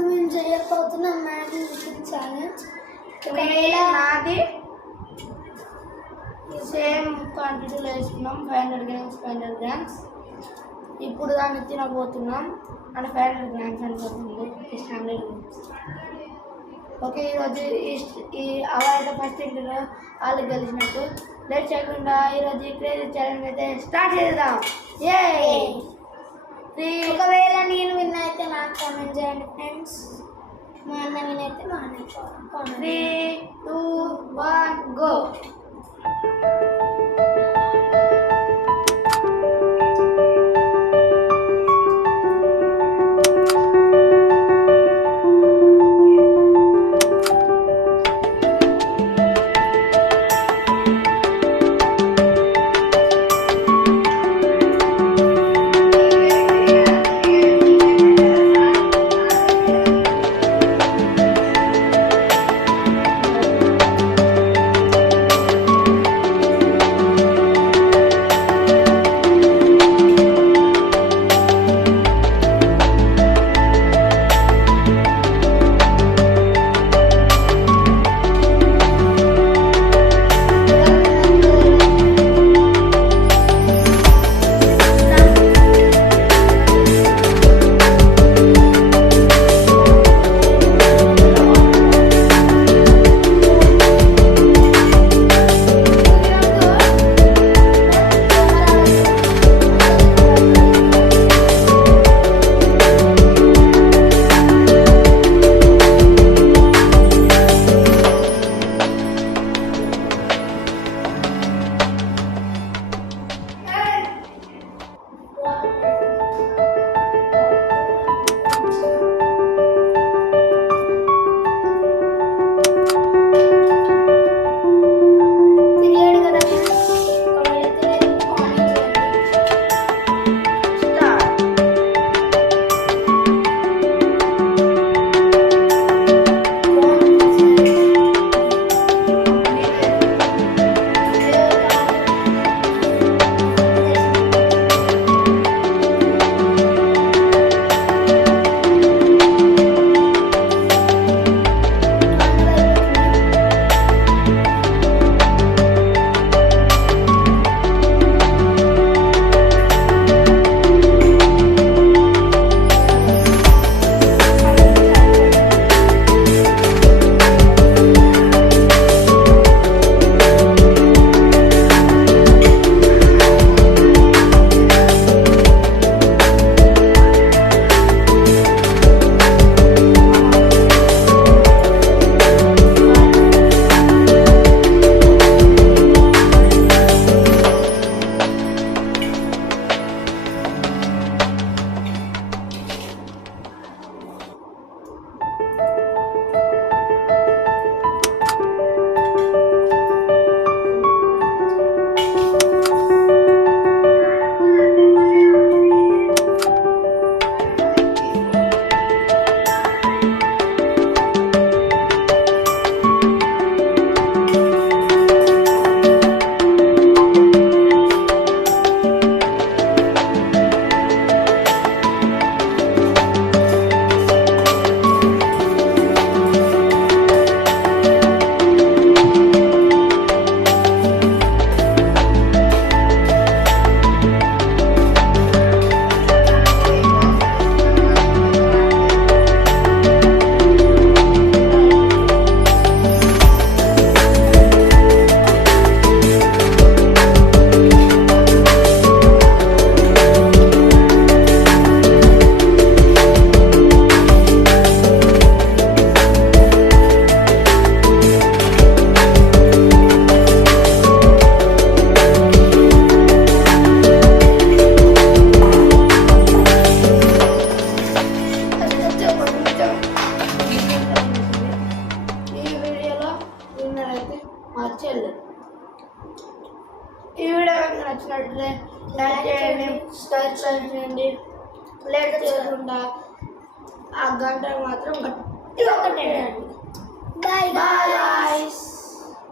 ఇప్పుడు మేము చేయకపోతున్నాం mathematics challenge. నాది సేమ్ క్వాంటిటీలో వేసుకున్నాం 500 గ్రామ్స్ 500 గ్రామ్స్. ఇప్పుడు దాన్ని తినబోతున్నాం అంటే 500 గ్రామ్స్ అనిపోతుంది 100 గ్రామ్స్. ఓకే ఈరోజు ఈ అలా ఫస్ట్ ఇంటిలో వాళ్ళు గెలిచినట్టు లేట్ చేయకుండా ఈరోజు ఈ క్రేజీ ఛాలెంజ్ అయితే స్టార్ట్ చేద్దాం. ఒకవేళ నేను విన్ అయితే నాకు కామెంట్ చేయండి ఫ్రెండ్స్. మా అన్న విన్ అయితే మా అన్న 3, 2, 1 గో. ఈ వీడియో మీకు నచ్చినట్లయితే లైక్ చేయండి, సబ్స్క్రైబ్ చేయండి. లేట్ చేయకుండా ఆ గంట మాత్రం గట్టిగా కొట్టేయండి. Bye bye.